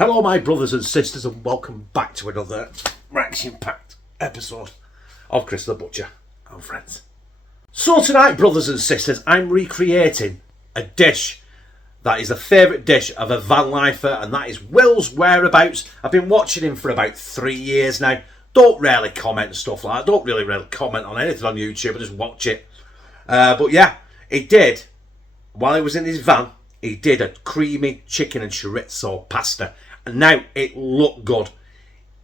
Hello my brothers and sisters and welcome back to another action-packed episode of Chris the Butcher and Friends. So tonight, brothers and sisters, I'm recreating a dish that is a favourite dish of a van lifer, and that is Will's Whereabouts. I've been watching him for about 3 years now. Don't really comment and stuff like that. Don't really comment on anything on YouTube. I just watch it. But yeah, he did, while he was in his van, he did a creamy chicken and chorizo pasta. And now it looked good.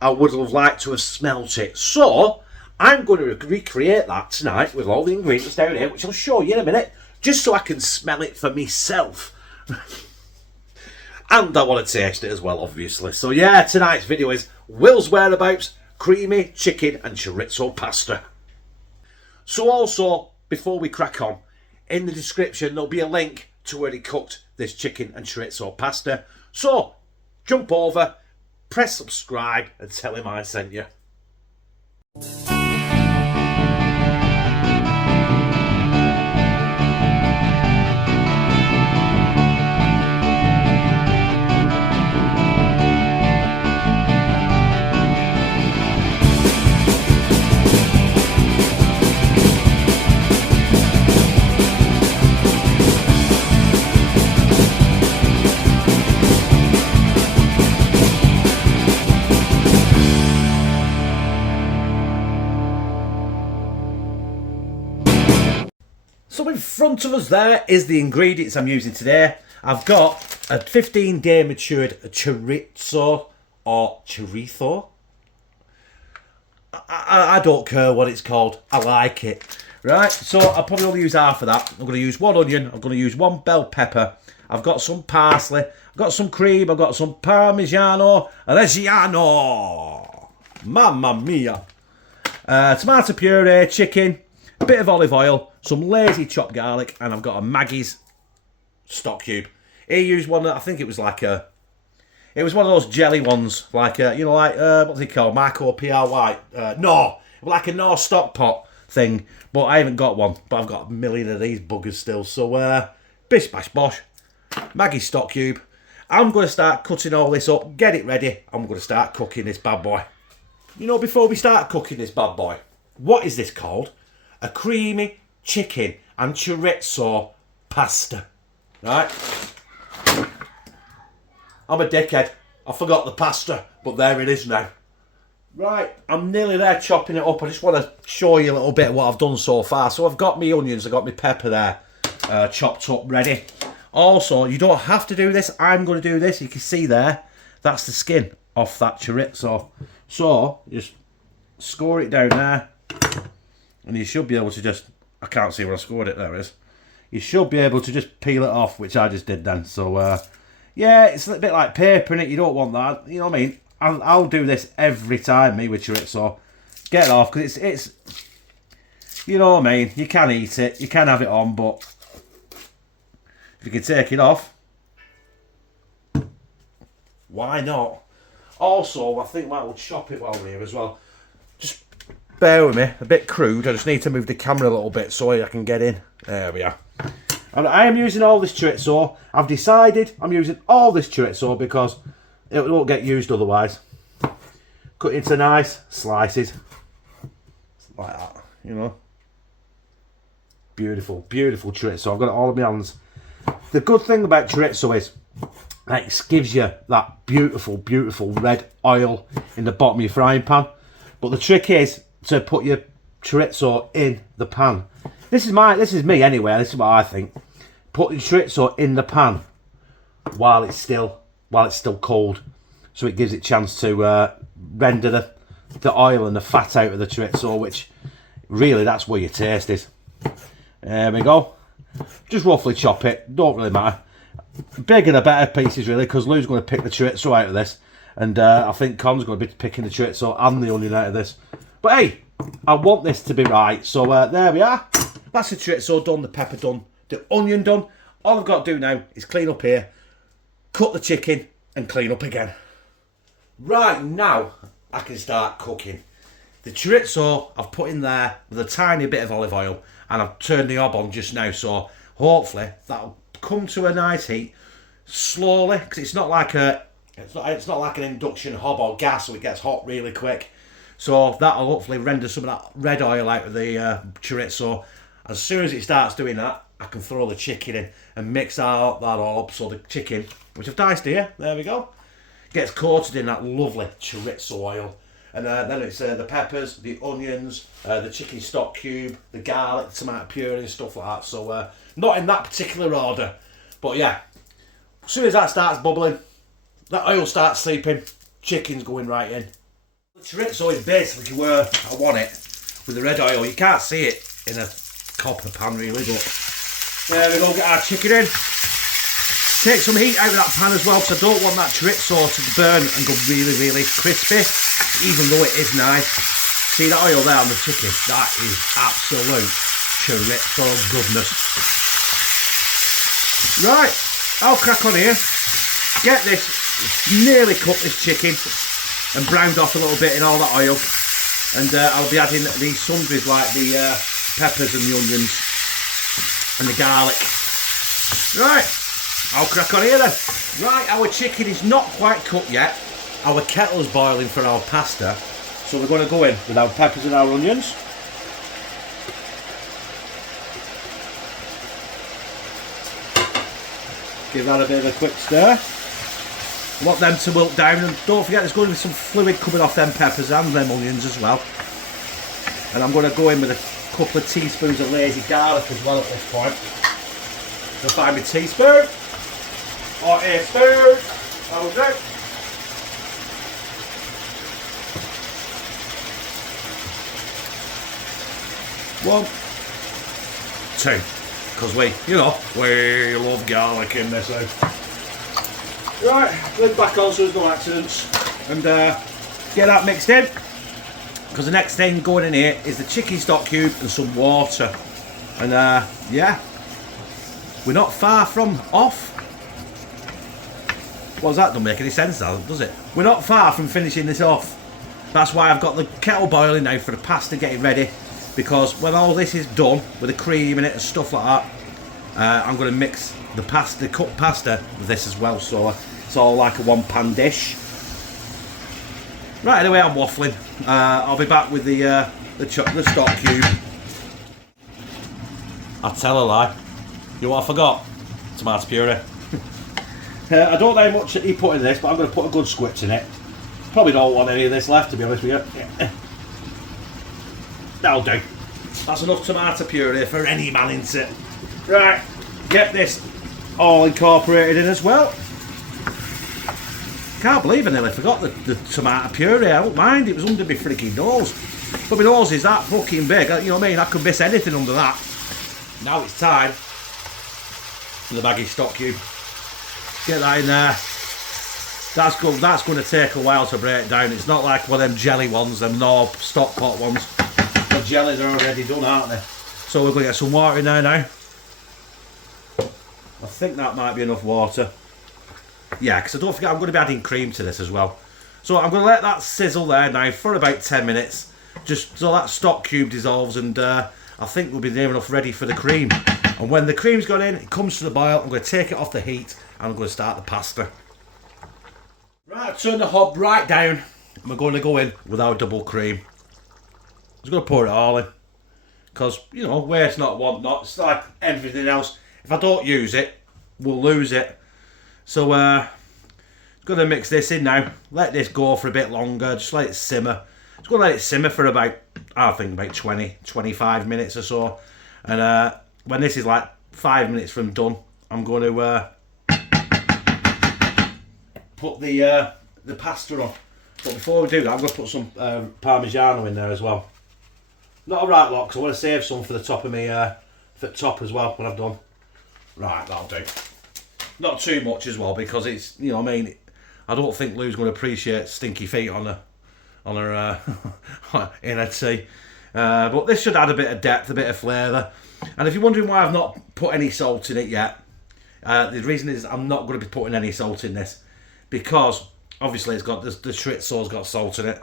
I would have liked to have smelt it. So, I'm going to recreate that tonight with all the ingredients down here, which I'll show you in a minute, just so I can smell it for myself. And I want to taste it as well, obviously. So yeah, tonight's video is Will's Whereabouts, creamy chicken and chorizo pasta. So also, before we crack on, in the description there'll be a link to where he cooked this chicken and chorizo pasta. So, jump over, press subscribe and tell him I sent you. So in front of us there is the ingredients I'm using today. I've got a 15-day matured chorizo or chorizo. I don't care what it's called. I like it. Right, so I'll probably only use half of that. I'm going to use 1 onion. I'm going to use 1 bell pepper. I've got some parsley. I've got some cream. I've got some Parmigiano Reggiano. Mamma mia. Tomato puree, chicken, a bit of olive oil, some lazy chopped garlic, and I've got a Maggie's stock cube. He used one that I think it was like a... It was one of those jelly ones, like, you know, like, what's it called? Marco PR White. No, like a North stock pot thing, but I haven't got one. But I've got a million of these buggers still. So, bish bash bosh, Maggie's stock cube. I'm going to start cutting all this up, get it ready. I'm going to start cooking this bad boy. You know, before we start cooking this bad boy, what is this called? A creamy chicken and chorizo pasta. Right? I'm a dickhead. I forgot the pasta, but there it is now. Right, I'm nearly there chopping it up. I just want to show you a little bit of what I've done so far. So I've got my onions, I've got my pepper there, chopped up, ready. Also, you don't have to do this. I'm going to do this. You can see there, that's the skin off that chorizo. So, just score it down there. And you should be able to just... I can't see where I scored it. There it is. You should be able to just peel it off, which I just did then. So, yeah, it's a bit like paper in it. You don't want that. You know what I mean? I'll do this every time, me, with chorizo. Get it off, because it's... You know what I mean? You can eat it. You can have it on, but... If you can take it off... Why not? Also, I think I will chop it while we're here as well. Just... Bear with me, a bit crude. I just need to move the camera a little bit so I can get in. There we are. And I am using all this chorizo. I've decided I'm using all this chorizo because it won't get used otherwise. Cut into nice slices. Like that, you know. Beautiful, beautiful chorizo. I've got it all in my hands. The good thing about chorizo is that it gives you that beautiful, beautiful red oil in the bottom of your frying pan. But the trick is to put your chorizo in the pan. This is me anyway. This is what I think. Put your chorizo in the pan while it's still cold, so it gives it a chance to render the oil and the fat out of the chorizo, which really that's where your taste is. There we go. Just roughly chop it. Don't really matter. Bigger the better pieces really, because Lou's going to pick the chorizo out of this, and I think Con's going to be picking the chorizo and the onion out of this. But hey, I want this to be right, so there we are. That's the chorizo done, the pepper done, the onion done. All I've got to do now is clean up here, cut the chicken and clean up again. Right, now I can start cooking. The chorizo I've put in there with a tiny bit of olive oil, and I've turned the hob on just now, so hopefully that'll come to a nice heat slowly, because it's not like It's not like an induction hob or gas, so it gets hot really quick. So that'll hopefully render some of that red oil out of the chorizo. As soon as it starts doing that, I can throw the chicken in and mix that all up. So the chicken, which I've diced here, there we go, gets coated in that lovely chorizo oil. And then it's the peppers, the onions, the chicken stock cube, the garlic, tomato puree and stuff like that. So not in that particular order, but yeah. As soon as that starts bubbling, that oil starts seeping, chicken's going right in. The chorizo is basically where I want it, with the red oil. You can't see it in a copper pan really, but there we go, get our chicken in. Take some heat out of that pan as well, because I don't want that chorizo to burn and go really, really crispy, even though it is nice. See that oil there on the chicken? That is absolute chorizo goodness. Right, I'll crack on here. Get this, nearly cooked this chicken and browned off a little bit in all that oil. And I'll be adding these sundries like the peppers and the onions and the garlic. Right, I'll crack on here then. Right, our chicken is not quite cooked yet. Our kettle's boiling for our pasta. So we're going to go in with our peppers and our onions. Give that a bit of a quick stir. I want them to wilt down, and don't forget there's going to be some fluid coming off them peppers and them onions as well. And I'm going to go in with a couple of teaspoons of lazy garlic as well at this point. So find my teaspoon or a spoon. That'll do. One, two, because we love garlic in this house. Right, lid back on so there's no accidents, and get that mixed in, because the next thing going in here is the chicken stock cube and some water. And yeah, we're not far from off. What's that? Don't make any sense, does it? We're not far from finishing this off. That's why I've got the kettle boiling now for the pasta getting ready, because when all this is done with the cream in it and stuff like that, I'm going to mix the cooked pasta with this as well, so it's all like a one pan dish. Right, anyway, I'm waffling. I'll be back with the stock cube. I tell a lie. You know what I forgot? Tomato puree. I don't know how much he put in this, but I'm going to put a good squitch in it. Probably don't want any of this left, to be honest with you. Yeah. That'll do. That's enough tomato puree for any man, isn't it? Right, get this all incorporated in as well. Can't believe I nearly forgot the tomato puree. I don't mind, it was under my freaking nose. But my nose is that fucking big, you know what I mean? I could miss anything under that. Now it's time for the baggy stock cube. Get that in there. That's good. That's going to take a while to break down. It's not like one of them jelly ones, them Knorr stock pot ones. The jellies are already done, aren't they? So we're going to get some water in there now. I think that might be enough water. Yeah, because I don't forget I'm going to be adding cream to this as well. So I'm going to let that sizzle there now for about 10 minutes. Just so that stock cube dissolves, and I think we'll be near enough ready for the cream. And when the cream's gone in, it comes to the boil, I'm going to take it off the heat and I'm going to start the pasta. Right, I've turned the hob right down and we're going to go in with our double cream. I'm just going to pour it all in. Because, you know, waste not, want not. It's like everything else. If I don't use it, we'll lose it. So, going to mix this in now. Let this go for a bit longer. Just let it simmer. Just going to let it simmer for about, I think, about 20, 25 minutes or so. And when this is like 5 minutes from done, I'm going to put the pasta on. But before we do that, I'm going to put some Parmigiano in there as well. Not a right lot, because I want to save some for the top of me, for the top as well when I've done. Right, that'll do. Not too much as well, because it's, you know what I mean, I don't think Lou's going to appreciate stinky feet on her in her tea. But this should add a bit of depth, a bit of flavour. And if you're wondering why I've not put any salt in it yet, the reason is I'm not going to be putting any salt in this, because obviously it's got the chorizo's got salt in it,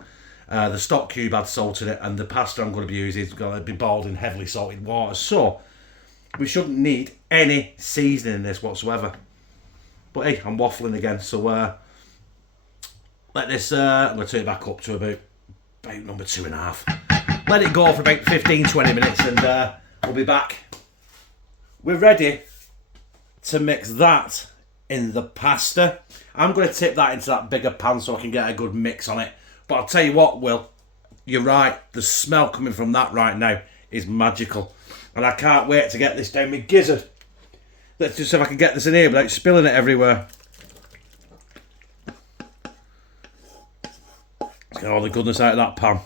the stock cube had salt in it, and the pasta I'm going to be using is going to be boiled in heavily salted water. So we shouldn't need any seasoning in this whatsoever. But hey, I'm waffling again, so let this, I'm going to turn it back up to about number 2.5. Let it go for about 15-20 minutes and we'll be back. We're ready to mix that in the pasta. I'm going to tip that into that bigger pan so I can get a good mix on it. But I'll tell you what, Will, you're right. The smell coming from that right now is magical. And I can't wait to get this down my gizzard. Let's just see if I can get this in here without spilling it everywhere. Let's get all the goodness out of that pan.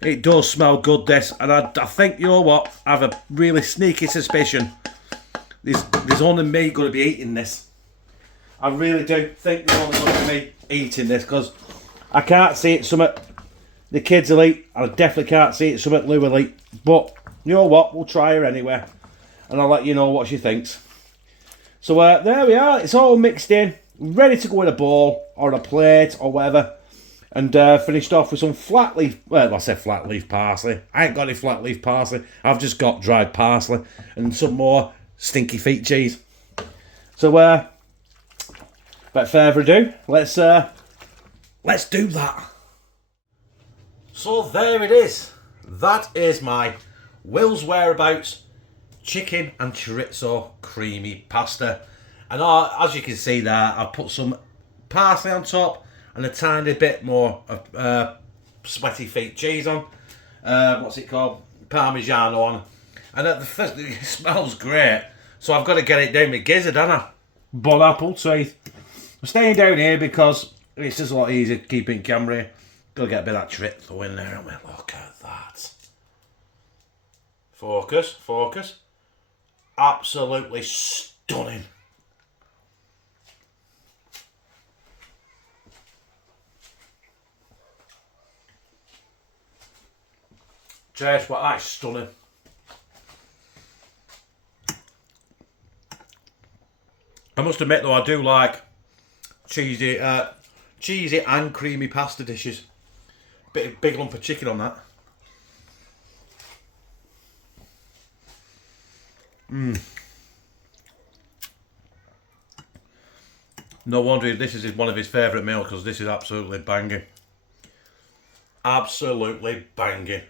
It does smell good, this, and I think, you know what, I have a really sneaky suspicion there's only me going to be eating this. I really do think there's only going to be me eating this, because I can't see it something the kids will eat, and I definitely can't see it something Lou will eat. But you know what, we'll try her anyway, and I'll let you know what she thinks. So there we are, it's all mixed in, ready to go in a bowl or a plate or whatever. And finished off with some flat leaf, well, I said flat leaf parsley. I ain't got any flat leaf parsley. I've just got dried parsley and some more stinky feet cheese. So, without further ado, let's do that. So there it is. That is my Will's Whereabouts chicken and chorizo creamy pasta. And as you can see there, I've put some parsley on top and a tiny bit more of sweaty feet cheese on. What's it called? Parmigiano on. And at the first, it smells great. So I've got to get it down my gizzard, haven't I? Bon apple teeth. I'm staying down here because it's just a lot easier keeping camera here. Got to get a bit of that chorizo in there, haven't we? Look at that. Focus, focus. Absolutely stunning. Cheers, what that's stunning. I must admit though, I do like cheesy and creamy pasta dishes. Big lump of chicken on that. No wonder this is one of his favourite meals, because this is absolutely banging. Absolutely banging.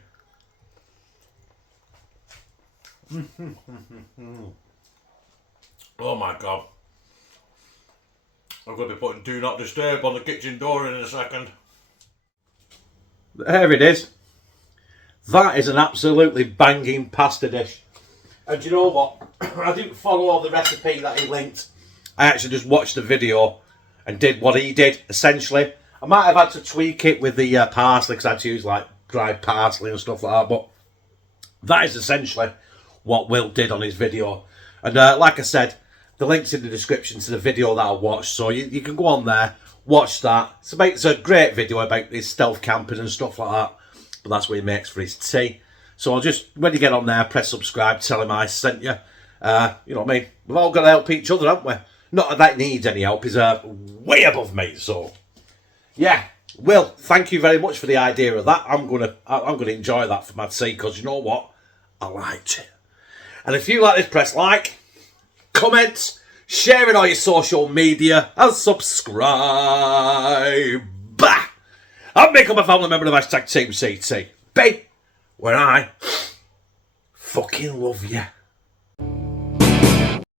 Oh my god. I'm going to be putting do not disturb on the kitchen door in a second. There it is. That is an absolutely banging pasta dish. And you know what? I didn't follow the recipe that he linked. I actually just watched the video and did what he did, essentially. I might have had to tweak it with the parsley, because I had to use like dried parsley and stuff like that. But that is essentially what Will did on his video. And like I said, the link's in the description to the video that I watched, so you can go on there, watch that. It's a great video about his stealth camping and stuff like that, but that's what he makes for his tea. So I'll just, when you get on there, press subscribe, tell him I sent you. You know what I mean? We've all got to help each other, haven't we? Not that he needs any help, he's way above me, so yeah. Will, thank you very much for the idea of that. I'm gonna enjoy that for my tea, because you know what? I liked it. And if you like this, press like, comment, share it on your social media, and subscribe. And become a family member of #TeamCT. Where I fucking love you.